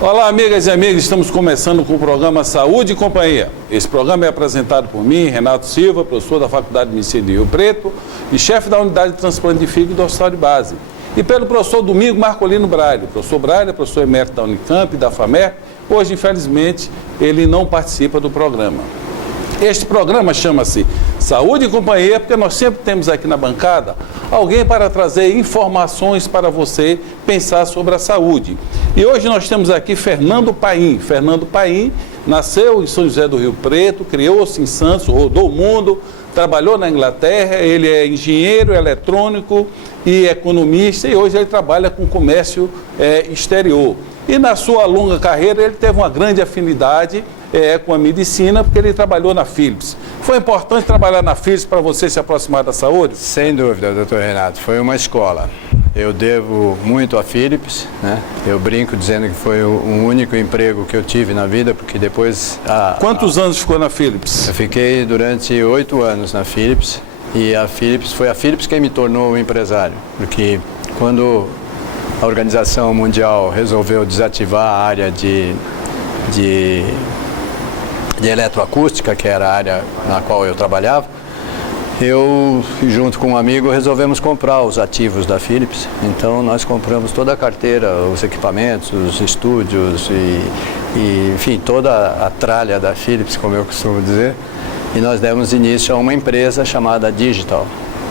Olá, amigas e amigos, estamos começando com o programa Saúde e Companhia. Esse programa é apresentado por mim, Renato Silva, professor da Faculdade de Medicina de Rio Preto e chefe da Unidade de Transplante de Fígado do Hospital de Base. E pelo professor Domingo Marcolino Braille. O professor Braille é professor emérito da Unicamp e da FAMER. Hoje, infelizmente, ele não participa do programa. Este programa chama-se Saúde e Companhia, porque nós sempre temos aqui na bancada alguém para trazer informações para você pensar sobre a saúde. E hoje nós temos aqui Fernando Paim. Fernando Paim nasceu em São José do Rio Preto, criou-se em Santos, rodou o mundo, trabalhou na Inglaterra, ele é engenheiro eletrônico e economista e hoje ele trabalha com comércio exterior. E na sua longa carreira ele teve uma grande afinidade com a medicina, porque ele trabalhou na Philips. Foi importante trabalhar na Philips para você se aproximar da saúde? Sem dúvida, doutor Renato. Foi uma escola. Eu devo muito à Philips, né? Eu brinco dizendo que foi o único emprego que eu tive na vida, porque depois... Quantos anos ficou na Philips? Eu fiquei durante 8 anos na Philips, e foi a Philips quem me tornou um empresário, porque quando a Organização Mundial resolveu desativar a área de eletroacústica, que era a área na qual eu trabalhava, eu, junto com um amigo, resolvemos comprar os ativos da Philips. Então, nós compramos toda a carteira, os equipamentos, os estúdios e enfim, toda a tralha da Philips, como eu costumo dizer. E nós demos início a uma empresa chamada Digital,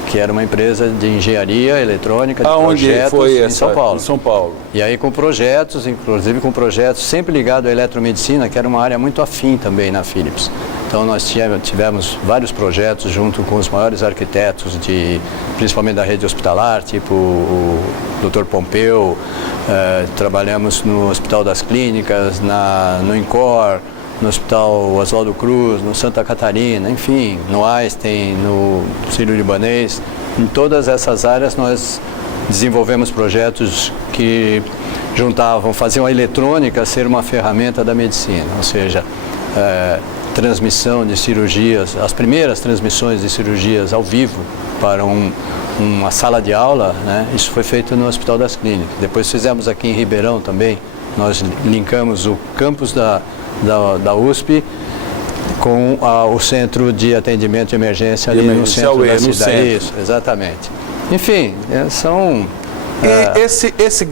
que era uma empresa de engenharia eletrônica, de projetos foi em São Paulo. Em São Paulo. E aí com projetos, inclusive com projetos sempre ligados à eletromedicina, que era uma área muito afim também na Philips. Então nós tivemos vários projetos junto com os maiores arquitetos, principalmente da rede hospitalar, tipo o Dr. Pompeu, trabalhamos no Hospital das Clínicas, no INCOR, no Hospital Oswaldo Cruz, no Santa Catarina, enfim, no Einstein, no Sírio-Libanês. Em todas essas áreas nós desenvolvemos projetos que faziam a eletrônica ser uma ferramenta da medicina, ou seja, transmissão de cirurgias, as primeiras transmissões de cirurgias ao vivo para uma sala de aula, né? Isso foi feito no Hospital das Clínicas. Depois fizemos aqui em Ribeirão também, nós linkamos o campus da USP com o Centro de Atendimento de Emergência ali no centro da cidade. Isso, exatamente. Enfim, são... Esse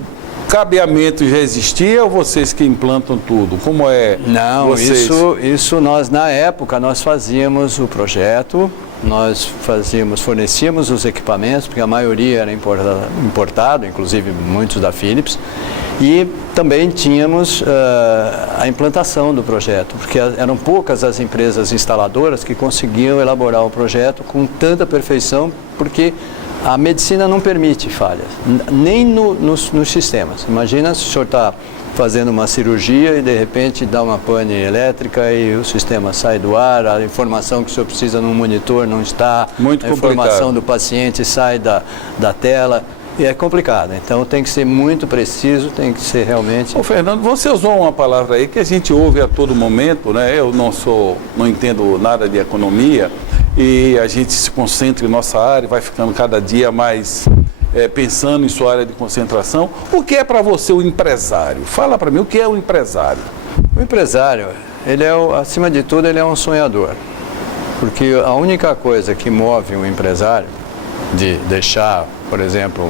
cabeamento já existia ou vocês que implantam tudo? Como é? Não, isso nós, na época, nós fazíamos o projeto, fornecíamos os equipamentos, porque a maioria era importado, inclusive muitos da Philips, e também tínhamos a implantação do projeto, porque eram poucas as empresas instaladoras que conseguiam elaborar o projeto com tanta perfeição, porque a medicina não permite falhas, nem nos sistemas. Imagina se o senhor está fazendo uma cirurgia e de repente dá uma pane elétrica e o sistema sai do ar, a informação que o senhor precisa no monitor não está, muito a informação do paciente sai da tela. E é complicado, então tem que ser muito preciso, tem que ser realmente... Ô Fernando, você usou uma palavra aí que a gente ouve a todo momento, né? Eu não entendo nada de economia e a gente se concentra em nossa área, vai ficando cada dia mais pensando em sua área de concentração. O que é para você o empresário? Fala para mim, o que é o empresário? O empresário, acima de tudo, ele é um sonhador, porque a única coisa que move um empresário de deixar, por exemplo,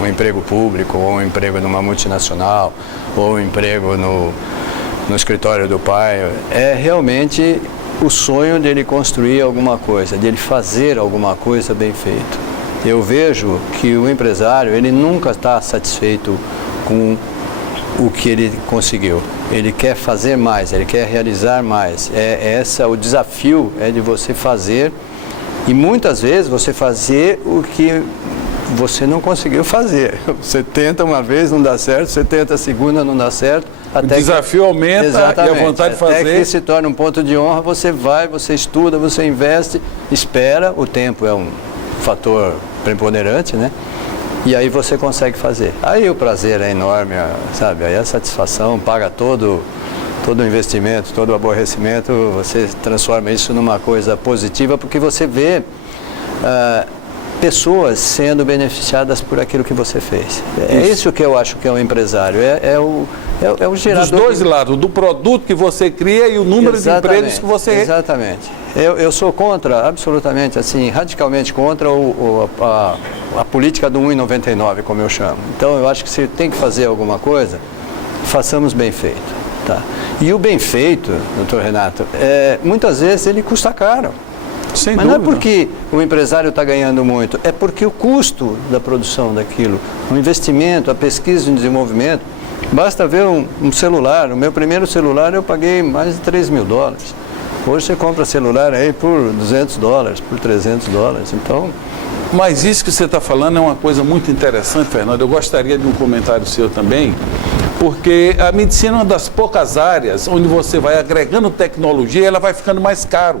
um emprego público, ou um emprego numa multinacional, ou um emprego no escritório do pai, é realmente o sonho dele construir alguma coisa, dele fazer alguma coisa bem feito. Eu vejo que o empresário, ele nunca está satisfeito com o que ele conseguiu. Ele quer fazer mais, ele quer realizar mais. O desafio é de você fazer. E muitas vezes você fazer o que você não conseguiu fazer. Você tenta uma vez, não dá certo, você tenta a segunda, não dá certo. O desafio aumenta e a vontade de fazer... Até que se torna um ponto de honra, você vai, você estuda, você investe, espera, o tempo é um fator preponderante, né? E aí você consegue fazer. Aí o prazer é enorme, sabe? Aí a satisfação paga todo o investimento, todo o aborrecimento, você transforma isso numa coisa positiva, porque você vê pessoas sendo beneficiadas por aquilo que você fez. É isso que eu acho que é um empresário, é o gerador... Dos dois lados, do produto que você cria e o número de empregos que você... Exatamente. Eu sou contra, absolutamente, assim, radicalmente contra a política do 1,99, como eu chamo. Então, eu acho que se tem que fazer alguma coisa, façamos bem feito. Tá? E o bem feito, doutor Renato, muitas vezes ele custa caro. Sem Mas dúvida. não é porque o empresário está ganhando muito, é porque o custo da produção daquilo, o investimento, a pesquisa e o desenvolvimento, basta ver um celular. O meu primeiro celular eu paguei mais de $3 mil. Hoje você compra celular aí por $200, por $300. Então... Mas isso que você está falando é uma coisa muito interessante, Fernando. Eu gostaria de um comentário seu também, porque a medicina é uma das poucas áreas onde você vai agregando tecnologia e ela vai ficando mais caro.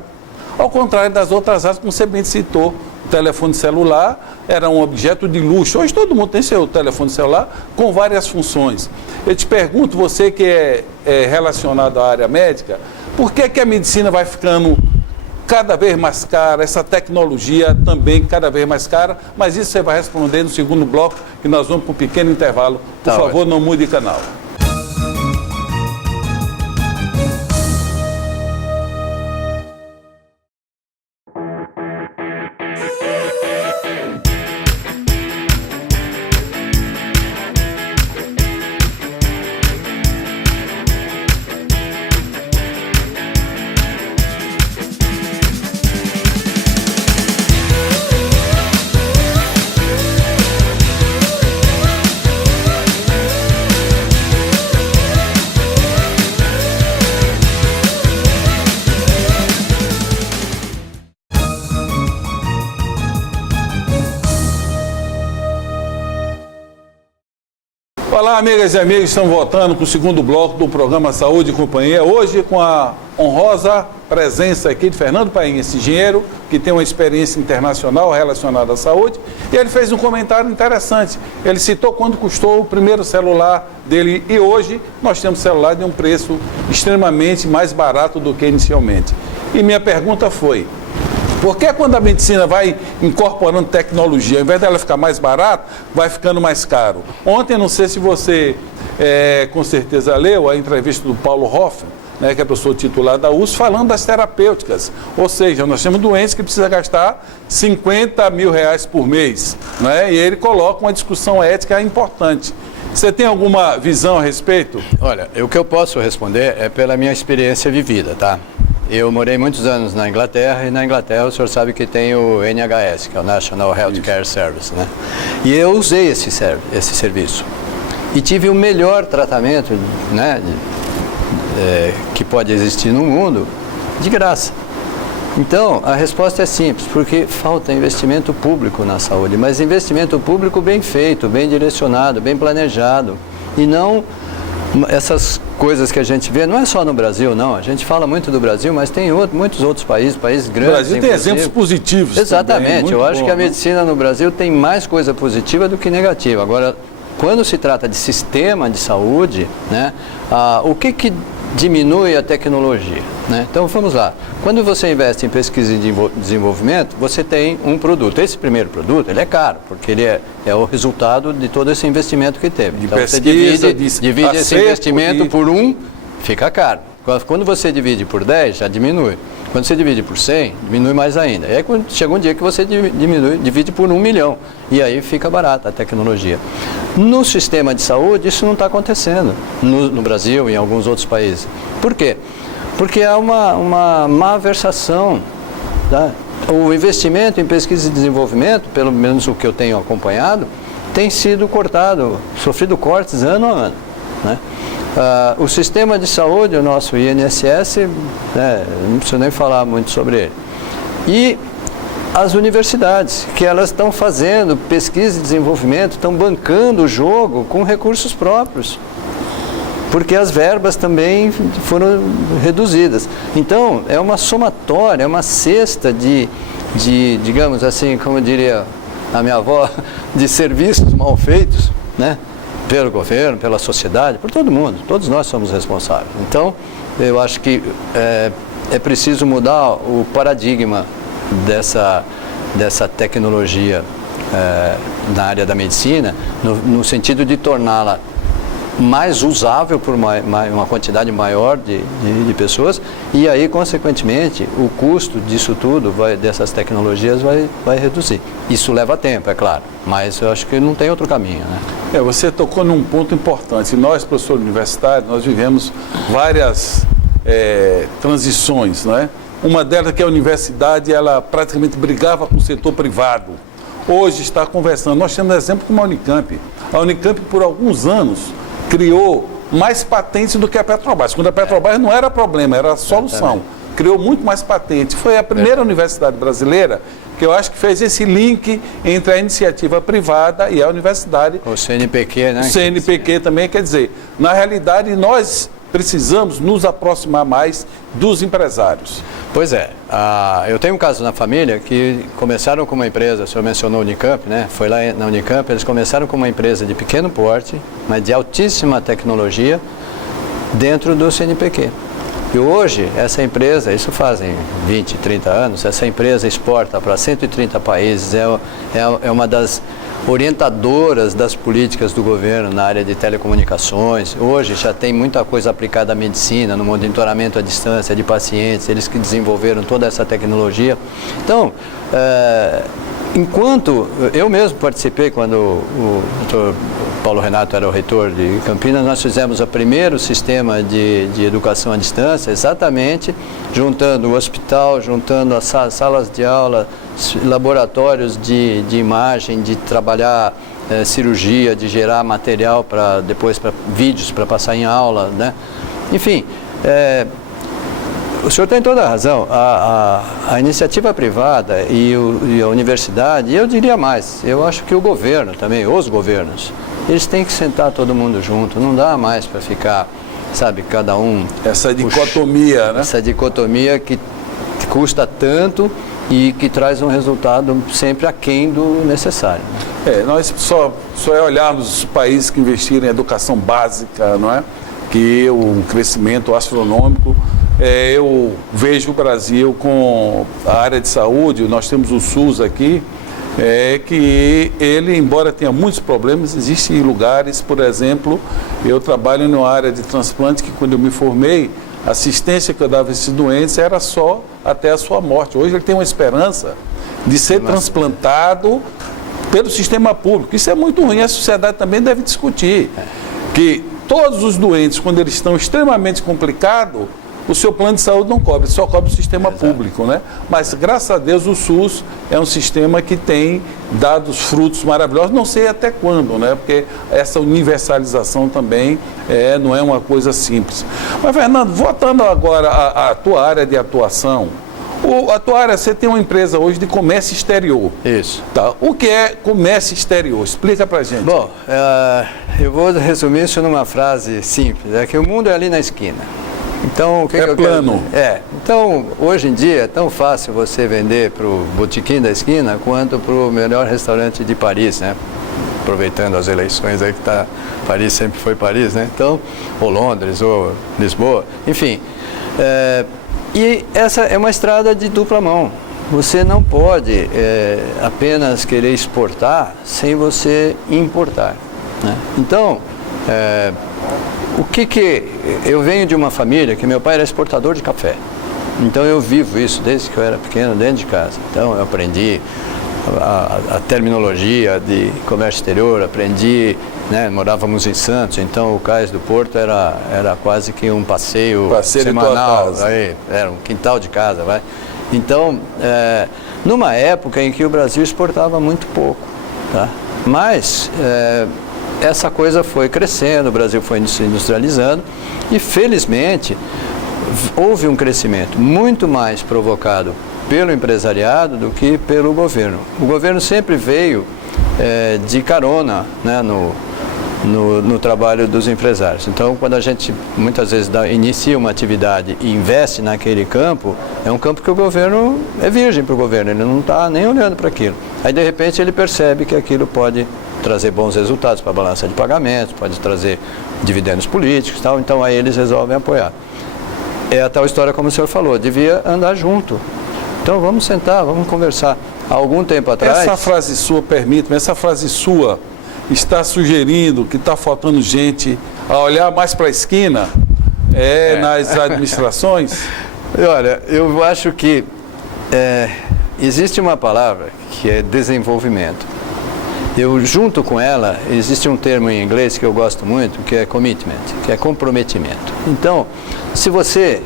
Ao contrário das outras áreas, como você bem citou, o telefone celular era um objeto de luxo. Hoje todo mundo tem seu telefone celular com várias funções. Eu te pergunto, você que é relacionado à área médica, por que a medicina vai ficando cada vez mais cara, essa tecnologia também cada vez mais cara? Mas isso você vai responder no segundo bloco, que nós vamos para um pequeno intervalo. Por favor, não mude de canal. Olá, amigas e amigos, estamos voltando com o segundo bloco do programa Saúde e Companhia. Hoje com a honrosa presença aqui de Fernando Painha, esse engenheiro que tem uma experiência internacional relacionada à saúde. E ele fez um comentário interessante. Ele citou quanto custou o primeiro celular dele e hoje nós temos celular de um preço extremamente mais barato do que inicialmente. E minha pergunta foi: por que quando a medicina vai incorporando tecnologia, ao invés dela ficar mais barata, vai ficando mais caro? Ontem, não sei se você com certeza leu a entrevista do Paulo Hoffman, né, que é professor titular da USP, falando das terapêuticas. Ou seja, nós temos doentes que precisam gastar R$50 mil por mês, né, e ele coloca uma discussão ética importante. Você tem alguma visão a respeito? Olha, o que eu posso responder é pela minha experiência vivida, tá? Eu morei muitos anos na Inglaterra, e na Inglaterra o senhor sabe que tem o NHS, que é o National Healthcare Service, né? E eu usei esse serviço e tive o melhor tratamento, né, que pode existir no mundo, de graça. Então, a resposta é simples, porque falta investimento público na saúde, mas investimento público bem feito, bem direcionado, bem planejado, e não essas coisas que a gente vê, não é só no Brasil, não. A gente fala muito do Brasil, mas tem muitos outros países grandes. O Brasil tem exemplos positivos. Exatamente. Também, eu acho que a né? medicina no Brasil tem mais coisa positiva do que negativa. Agora, quando se trata de sistema de saúde, né, o que diminui a tecnologia, né? Então, vamos lá. Quando você investe em pesquisa e desenvolvimento, você tem um produto. Esse primeiro produto, ele é caro, porque ele é o resultado de todo esse investimento que teve. Então, você divide esse investimento por 1, fica caro. Quando você divide por 10, já diminui. Quando você divide por 100, diminui mais ainda. E aí chega um dia que você divide por 1 milhão. E aí fica barata a tecnologia. No sistema de saúde, isso não está acontecendo. No Brasil e em alguns outros países. Por quê? Porque há uma malversação. Tá? O investimento em pesquisa e desenvolvimento, pelo menos o que eu tenho acompanhado, tem sido cortado, sofrido cortes ano a ano, né? O sistema de saúde, o nosso INSS, não preciso nem falar muito sobre ele. E as universidades, que elas estão fazendo pesquisa e desenvolvimento, estão bancando o jogo com recursos próprios, porque as verbas também foram reduzidas. Então, é uma somatória, é uma cesta de digamos assim, como diria a minha avó, de serviços mal feitos, né? Pelo governo, pela sociedade, por todo mundo. Todos nós somos responsáveis. Então, eu acho que é preciso mudar o paradigma dessa tecnologia na área da medicina, no sentido de torná-la mais usável por uma quantidade maior de pessoas, e aí, consequentemente, o custo disso tudo, dessas tecnologias, vai reduzir. Isso leva tempo, é claro, mas eu acho que não tem outro caminho, né? Você tocou num ponto importante. Nós, professores universitários, nós vivemos várias transições, né? Uma delas que a universidade, ela praticamente brigava com o setor privado. Hoje está conversando. Nós temos exemplo como a Unicamp. A Unicamp, por alguns anos, criou mais patentes do que a Petrobras. Quando a Petrobras não era problema, era a solução. Criou muito mais patentes. Foi a primeira universidade brasileira que eu acho que fez esse link entre a iniciativa privada e a universidade. O CNPq, né? O CNPq também, quer dizer, na realidade, nós precisamos nos aproximar mais dos empresários. Pois é, eu tenho um caso na família que começaram com uma empresa, o senhor mencionou a Unicamp, né? Foi lá na Unicamp, eles começaram com uma empresa de pequeno porte, mas de altíssima tecnologia, dentro do CNPq. E hoje, essa empresa, isso fazem 20, 30 anos, essa empresa exporta para 130 países, é uma das orientadoras das políticas do governo na área de telecomunicações. Hoje já tem muita coisa aplicada à medicina, no monitoramento à distância de pacientes, eles que desenvolveram toda essa tecnologia. Então, enquanto eu mesmo participei, quando o Dr. Paulo Renato era o reitor de Campinas, nós fizemos o primeiro sistema de educação à distância, exatamente juntando o hospital, juntando as salas de aula, laboratórios de imagem, de trabalhar cirurgia, de gerar material para depois para vídeos para passar em aula, né? Enfim, o senhor tem toda a razão. A iniciativa privada e a universidade, e eu diria mais, eu acho que o governo também, os governos, eles têm que sentar todo mundo junto, não dá mais para ficar, sabe, cada um... Essa dicotomia, né? Essa dicotomia que custa tanto e que traz um resultado sempre aquém do necessário. Nós só é olharmos os países que investiram em educação básica, não é? Que um crescimento astronômico. Eu vejo o Brasil com a área de saúde, nós temos o SUS aqui, que ele, embora tenha muitos problemas, existem lugares, por exemplo, eu trabalho numa área de transplante que quando eu me formei, a assistência que eu dava a esses doentes era só até a sua morte. Hoje ele tem uma esperança de ser transplantado pelo sistema público. Isso é muito ruim, a sociedade também deve discutir. Que todos os doentes, quando eles estão extremamente complicados, o seu plano de saúde não cobre, só cobre o sistema público, né? Mas, graças a Deus, o SUS é um sistema que tem dado frutos maravilhosos, não sei até quando, né? Porque essa universalização também não é uma coisa simples. Mas, Fernando, voltando agora à tua área de atuação, a tua área, você tem uma empresa hoje de comércio exterior. Isso. Tá. O que é comércio exterior? Explica pra gente. Bom, eu vou resumir isso numa frase simples, é que o mundo é ali na esquina. Então, o que eu plano. Então, hoje em dia, é tão fácil você vender para o botequim da esquina quanto para o melhor restaurante de Paris, né? Aproveitando as eleições aí que tá, Paris sempre foi Paris, né? Então, ou Londres, ou Lisboa, enfim. E essa é uma estrada de dupla mão. Você não pode apenas querer exportar sem você importar, né? Então, eu venho de uma família que meu pai era exportador de café. Então eu vivo isso desde que eu era pequeno dentro de casa. Então eu aprendi a terminologia de comércio exterior, aprendi, né, morávamos em Santos, então o Cais do Porto era quase que um passeio semanal, aí, era um quintal de casa, vai. Então, numa época em que o Brasil exportava muito pouco, tá? Mas essa coisa foi crescendo, o Brasil foi se industrializando e, felizmente, houve um crescimento muito mais provocado pelo empresariado do que pelo governo. O governo sempre veio de carona, né, no trabalho dos empresários. Então, quando a gente muitas vezes inicia uma atividade e investe naquele campo, é um campo que o governo é virgem para o governo, ele não está nem olhando para aquilo. Aí, de repente, ele percebe que aquilo pode trazer bons resultados para a balança de pagamentos, pode trazer dividendos políticos e tal, então aí eles resolvem apoiar. É a tal história como o senhor falou, devia andar junto. Então vamos sentar, vamos conversar. há algum tempo atrás... Essa frase sua, permite-me, essa frase sua está sugerindo que está faltando gente a olhar mais para a esquina nas administrações? Olha, eu acho que existe uma palavra que é desenvolvimento. Junto com ela, existe um termo em inglês que eu gosto muito, que é commitment, que é comprometimento. Então, se você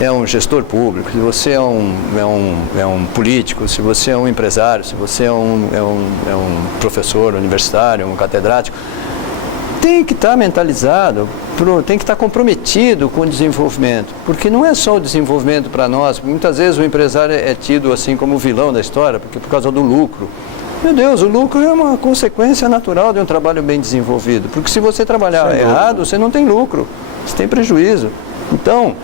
é um gestor público, se você é um político, se você é um empresário, se você é um professor universitário, um catedrático, tem que estar mentalizado, tem que estar comprometido com o desenvolvimento, porque não é só o desenvolvimento para nós. Muitas vezes o empresário é tido assim como o vilão da história, porque por causa do lucro. Meu Deus, o lucro é uma consequência natural de um trabalho bem desenvolvido, porque se você trabalhar errado, você não tem lucro, você tem prejuízo. Então,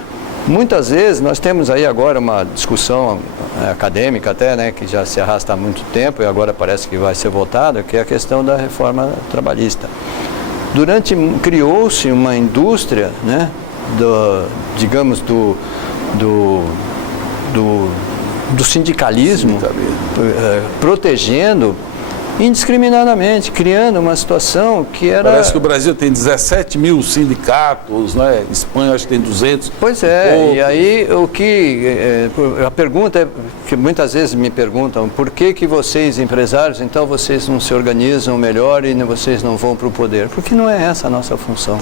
muitas vezes nós temos aí agora uma discussão acadêmica até, né, que já se arrasta há muito tempo e agora parece que vai ser votada, que é a questão da reforma trabalhista. Criou-se uma indústria, né, do sindicalismo, protegendo indiscriminadamente, criando uma situação que era... Parece que o Brasil tem 17 mil sindicatos, né? Espanha acho que tem 200. Pois e aí a pergunta é, que muitas vezes me perguntam, por que vocês empresários, então vocês não se organizam melhor e vocês não vão para o poder? Porque não é essa a nossa função.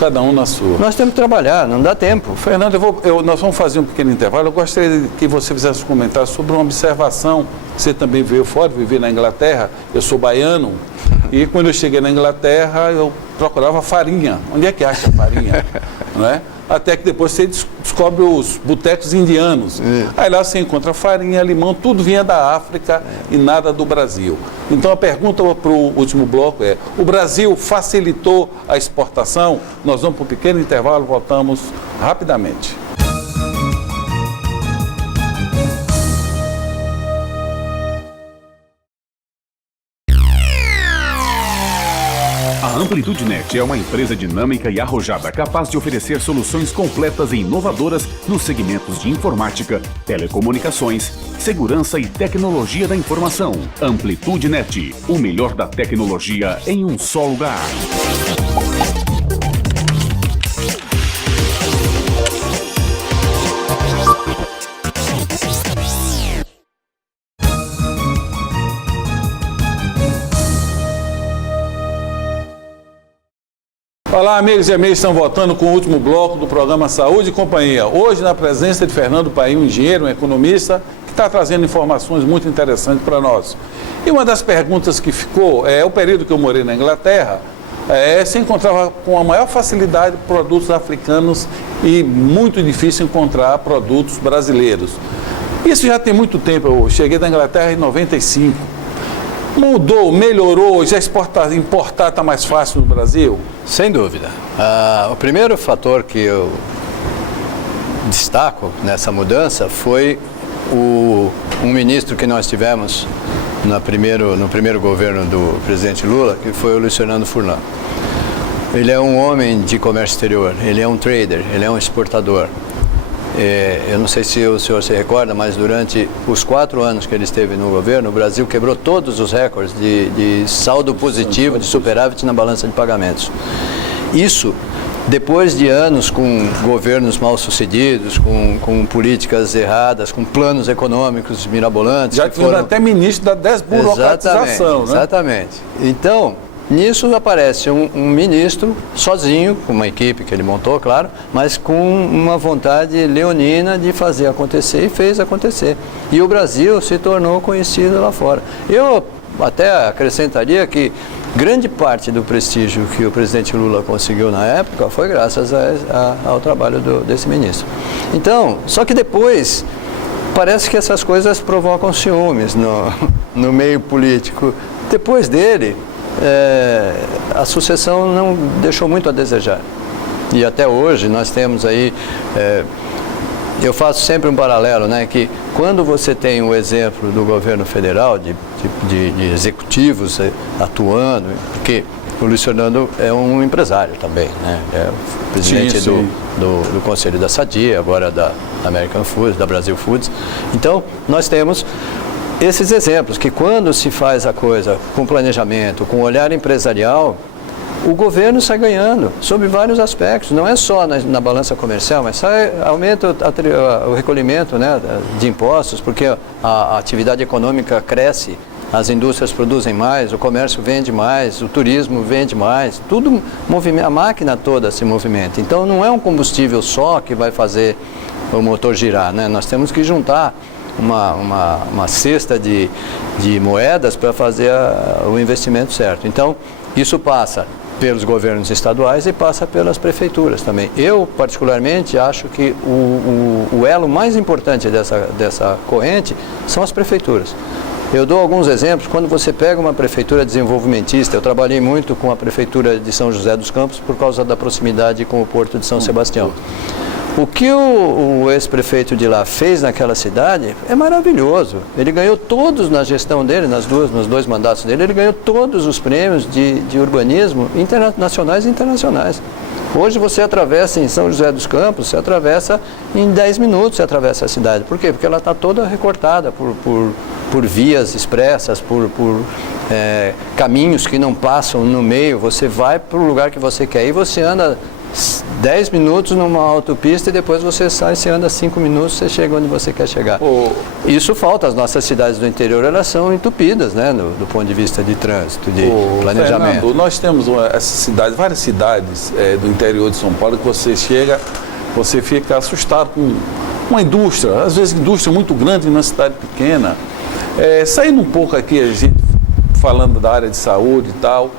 Cada um na sua. Nós temos que trabalhar, não dá tempo. Fernando, nós vamos fazer um pequeno intervalo. Eu gostaria que você fizesse um comentário sobre uma observação. Você também veio fora, viveu na Inglaterra. Eu sou baiano e quando eu cheguei na Inglaterra eu procurava farinha. Onde é que acha farinha? Não é? Até que depois você descobre os botecos indianos. Aí lá você encontra farinha, limão, tudo vinha da África e nada do Brasil. Então a pergunta para o último bloco é: o Brasil facilitou a exportação? Nós vamos para um pequeno intervalo, voltamos rapidamente. A Amplitude Net é uma empresa dinâmica e arrojada capaz de oferecer soluções completas e inovadoras nos segmentos de informática, telecomunicações, segurança e tecnologia da informação. Amplitude Net, o melhor da tecnologia em um só lugar. Olá, amigos e amigas, estão voltando com o último bloco do programa Saúde e Companhia. Hoje, na presença de Fernando Paim, um engenheiro, um economista, que está trazendo informações muito interessantes para nós. E uma das perguntas que ficou o período que eu morei na Inglaterra, se encontrava com a maior facilidade produtos africanos e muito difícil encontrar produtos brasileiros. Isso já tem muito tempo, eu cheguei da Inglaterra em 95. Mudou, melhorou, já importar está mais fácil no Brasil? Sem dúvida. O primeiro fator que eu destaco nessa mudança foi um ministro que nós tivemos no primeiro governo do presidente Lula, que foi o Luiz Fernando Furlan. Ele é um homem de comércio exterior, ele é um trader, ele é um exportador. Eu não sei se o senhor se recorda, mas durante os 4 anos que ele esteve no governo, o Brasil quebrou todos os recordes de saldo positivo, de superávit na balança de pagamentos. Isso depois de anos com governos mal sucedidos, com políticas erradas, com planos econômicos mirabolantes. Já tivemos até ministro da desburocratização, né? Exatamente. Então, nisso aparece um ministro sozinho, com uma equipe que ele montou, claro, mas com uma vontade leonina de fazer acontecer, e fez acontecer. E o Brasil se tornou conhecido lá fora. Eu até acrescentaria que grande parte do prestígio que o presidente Lula conseguiu na época foi graças ao trabalho desse ministro. Então, só que depois parece que essas coisas provocam ciúmes no meio político. Depois dele, a sucessão não deixou muito a desejar. E até hoje nós temos aí, eu faço sempre um paralelo, né, que quando você tem o exemplo do governo federal, de executivos atuando, porque o Luiz Fernando é um empresário também, né, é o presidente do Conselho da Sadia, agora da American Foods, da Brasil Foods. Então, nós temos esses exemplos, que quando se faz a coisa com planejamento, com olhar empresarial, o governo sai ganhando sobre vários aspectos, não é só na balança comercial, mas aumenta o recolhimento, né, de impostos, porque a atividade econômica cresce, as indústrias produzem mais, o comércio vende mais, o turismo vende mais, tudo a máquina toda se movimenta. Então não é um combustível só que vai fazer o motor girar, né? Nós temos que juntar uma cesta de moedas para fazer o investimento certo. Então isso passa pelos governos estaduais e passa pelas prefeituras também. Eu, particularmente, acho que o elo mais importante dessa corrente são as prefeituras. Eu dou alguns exemplos. Quando você pega uma prefeitura desenvolvimentista, eu trabalhei muito com a prefeitura de São José dos Campos por causa da proximidade com o Porto de São Sebastião. O que o ex-prefeito de lá fez naquela cidade é maravilhoso. Ele ganhou todos, na gestão dele, nos dois mandatos dele, ele ganhou todos os prêmios de urbanismo nacionais e internacionais. Hoje você atravessa em São José dos Campos, você atravessa em 10 minutos, você atravessa a cidade. Por quê? Porque ela está toda recortada por vias expressas, por caminhos que não passam no meio. Você vai para o lugar que você quer ir, você anda 10 minutos numa autopista e depois você sai, você anda 5 minutos, você chega onde você quer chegar. Isso falta, as nossas cidades do interior, elas são entupidas, né, do ponto de vista de trânsito, de planejamento. Fernando, nós temos várias cidades do interior de São Paulo que você chega, você fica assustado com uma indústria, às vezes indústria muito grande numa cidade pequena. Saindo um pouco aqui, a gente falando da área de saúde e tal,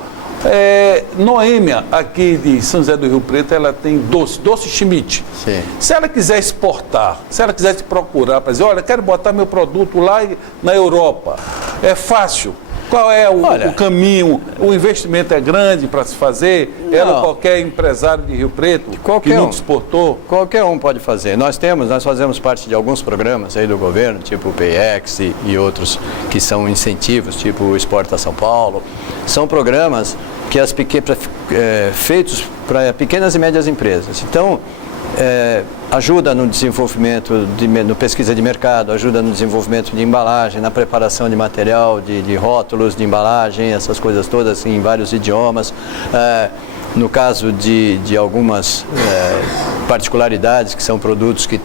Noêmia, aqui de São José do Rio Preto, ela tem doce Schmidt. Sim. Se ela quiser exportar, se ela quiser te procurar para dizer, olha, quero botar meu produto lá na Europa, é fácil. Qual é o caminho? O investimento é grande para se fazer? Ela, qualquer empresário de Rio Preto que nunca exportou? Qualquer um pode fazer. Nós fazemos parte de alguns programas aí do governo, tipo o PayEx e outros que são incentivos, tipo o Exporta São Paulo. São programas que feitos para pequenas e médias empresas. Então, ajuda no desenvolvimento, no pesquisa de mercado, ajuda no desenvolvimento de embalagem, na preparação de material, de rótulos de embalagem, essas coisas todas em vários idiomas. No caso de algumas particularidades, que são produtos que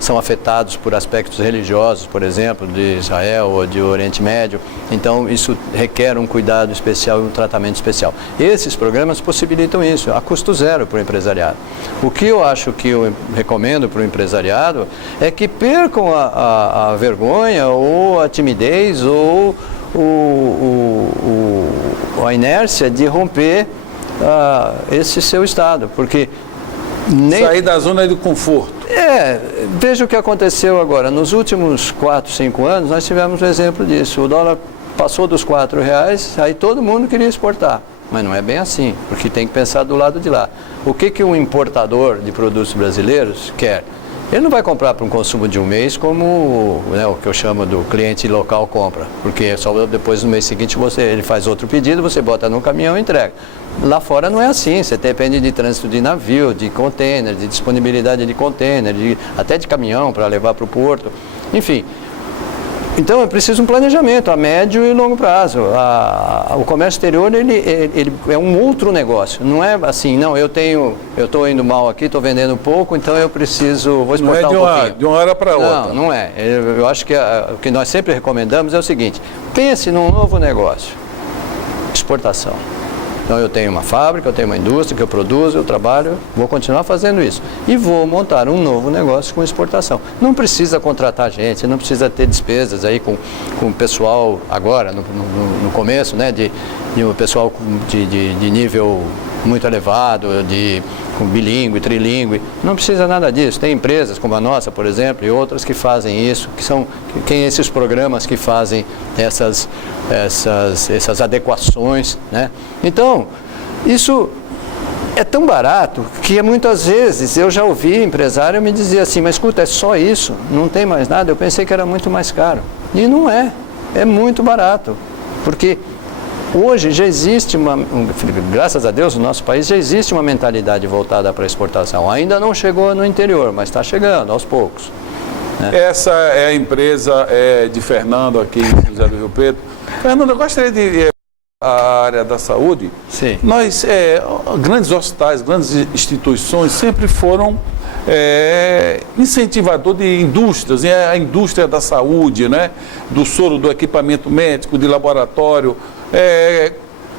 são afetados por aspectos religiosos, por exemplo, de Israel ou de Oriente Médio, então isso requer um cuidado especial e um tratamento especial. Esses programas possibilitam isso, a custo zero para o empresariado. O que eu acho que eu recomendo para o empresariado é que percam a vergonha ou a timidez ou a inércia de romper esse seu estado, porque sair da zona de conforto. Veja o que aconteceu agora. Nos últimos 4, 5 anos, nós tivemos um exemplo disso. O dólar passou dos R$4, aí todo mundo queria exportar. Mas não é bem assim, porque tem que pensar do lado de lá. O que um importador de produtos brasileiros quer? Ele não vai comprar para um consumo de um mês como o que eu chamo do cliente local compra, porque só depois no mês seguinte ele faz outro pedido, você bota no caminhão e entrega. Lá fora não é assim, você depende de trânsito de navio, de container, de disponibilidade de container, até de caminhão para levar para o porto, enfim. Então é preciso um planejamento a médio e longo prazo. O comércio exterior ele é um outro negócio. Não é assim, não, eu estou indo mal aqui, estou vendendo pouco, então eu vou exportar um pouquinho. De uma hora para outra. Não é. Eu acho que o que nós sempre recomendamos é o seguinte: pense num novo negócio. Exportação. Então eu tenho uma fábrica, eu tenho uma indústria que eu produzo, eu trabalho, vou continuar fazendo isso. E vou montar um novo negócio com exportação. Não precisa contratar gente, não precisa ter despesas aí com o pessoal agora, no começo, né, de um pessoal de nível muito elevado, com bilíngue, trilingue. Não precisa nada disso. Tem empresas como a nossa, por exemplo, e outras que fazem isso, que tem esses programas que fazem essas adequações, né? Então, isso é tão barato que muitas vezes eu já ouvi empresário me dizer assim, mas escuta, é só isso? Não tem mais nada? Eu pensei que era muito mais caro. E não é. É muito barato. Porque hoje já existe graças a Deus no nosso país já existe uma mentalidade voltada para a exportação. Ainda não chegou no interior, mas está chegando aos poucos. né? Essa é a empresa de Fernando aqui em São José do Rio Preto. Fernando, eu gostaria de a área da saúde. Sim. Nós, grandes hospitais, grandes instituições sempre foram incentivador de indústrias, a indústria da saúde, né? Do soro, do equipamento médico, de laboratório.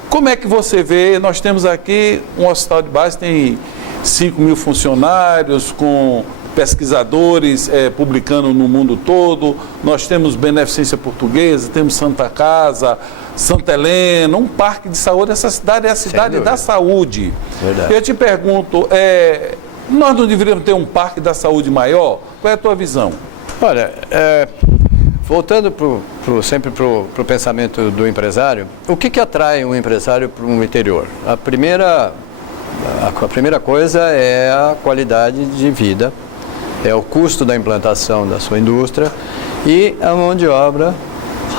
Como é que você vê? Nós temos aqui um hospital de base, tem 5.000 funcionários, com pesquisadores publicando no mundo todo. Nós temos Beneficência Portuguesa, temos Santa Casa, Santa Helena, um parque de saúde. Essa cidade é a cidade da saúde. Verdade. Eu te pergunto, nós não deveríamos ter um parque da saúde maior? Qual é a tua visão? Olha, voltando sempre para o pensamento do empresário, o que atrai um empresário para um interior? A primeira coisa é a qualidade de vida, é o custo da implantação da sua indústria e a mão de obra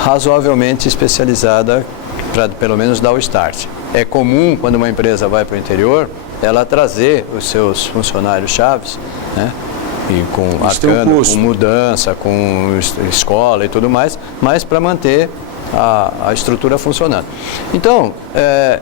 razoavelmente especializada para pelo menos dar o start. É comum, quando uma empresa vai para o interior, ela trazer os seus funcionários chaves, né? E com arcano, com mudança, com escola e tudo mais, mas para manter a estrutura funcionando. Então,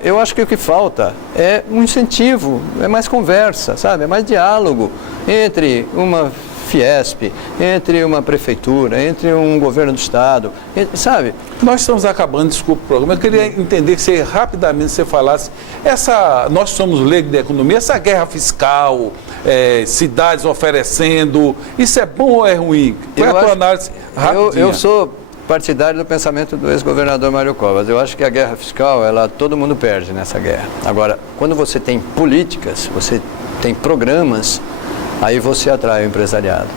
eu acho que o que falta é um incentivo, é mais conversa, sabe? É mais diálogo entre uma Fiesp, entre uma prefeitura, entre um governo do estado, sabe? Nós estamos acabando, desculpa o programa, eu queria entender que você, rapidamente você falasse, nós somos leigos de economia, essa guerra fiscal, cidades oferecendo, isso é bom ou é ruim? Qual é a tua análise rapidinha? Eu sou partidário do pensamento do ex-governador Mário Covas. Eu acho que a guerra fiscal, todo mundo perde nessa guerra. Agora, quando você tem políticas, você tem programas, aí você atrai o empresariado.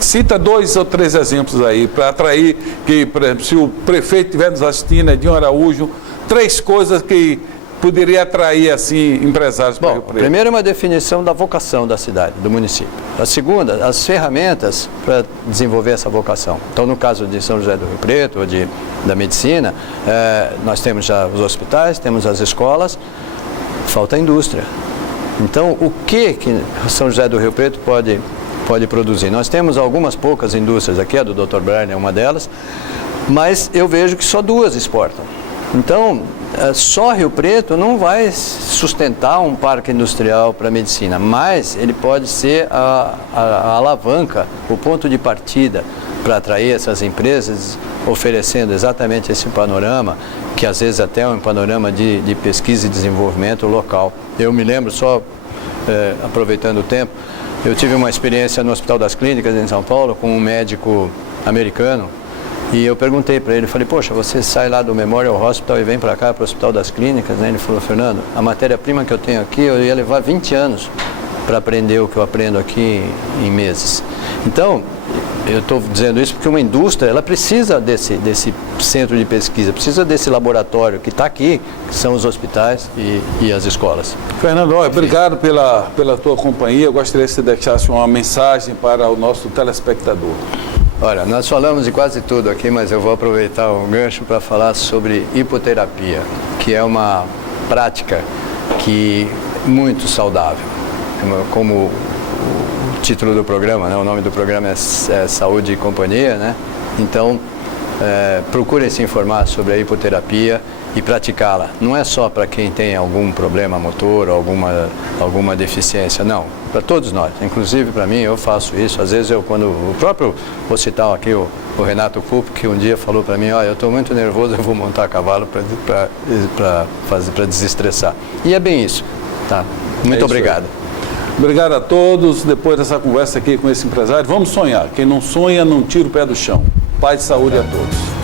Cita 2 ou 3 exemplos aí, para atrair, que, por exemplo, se o prefeito estiver nos assistindo, Edinho Araújo, 3 coisas que poderia atrair, assim, empresários para o Rio Preto. Primeiro é uma definição da vocação da cidade, do município. A segunda, as ferramentas para desenvolver essa vocação. Então, no caso de São José do Rio Preto, ou da medicina, nós temos já os hospitais, temos as escolas, falta a indústria. Então, o que São José do Rio Preto pode produzir? Nós temos algumas poucas indústrias aqui, a do Dr. Brian é uma delas, mas eu vejo que só 2 exportam. Então, só Rio Preto não vai sustentar um parque industrial para a medicina, mas ele pode ser a alavanca, o ponto de partida para atrair essas empresas, oferecendo exatamente esse panorama, que às vezes até é um panorama de pesquisa e desenvolvimento local. Eu me lembro, só aproveitando o tempo, eu tive uma experiência no Hospital das Clínicas em São Paulo com um médico americano e eu perguntei para ele, falei, poxa, você sai lá do Memorial Hospital e vem para cá, para o Hospital das Clínicas, né? Ele falou, Fernando, a matéria-prima que eu tenho aqui, eu ia levar 20 anos para aprender o que eu aprendo aqui em meses. Então, eu estou dizendo isso porque uma indústria, ela precisa desse centro de pesquisa, precisa desse laboratório que está aqui, que são os hospitais e as escolas. Fernando, obrigado pela tua companhia. Eu gostaria que você deixasse uma mensagem para o nosso telespectador. Olha, nós falamos de quase tudo aqui, mas eu vou aproveitar o gancho para falar sobre hipoterapia, que é uma prática muito saudável. Como o título do programa, né? O nome do programa é Saúde e Companhia, né? Então, procurem se informar sobre a hipoterapia e praticá-la. Não é só para quem tem algum problema motor, alguma deficiência, não. Para todos nós, inclusive para mim, eu faço isso. Às vezes vou citar aqui o Renato Pupo, que um dia falou para mim, eu estou muito nervoso, eu vou montar a cavalo para desestressar. E é bem isso, tá? Muito obrigado. Obrigado a todos. Depois dessa conversa aqui com esse empresário, vamos sonhar. Quem não sonha, não tira o pé do chão. Paz e saúde a todos.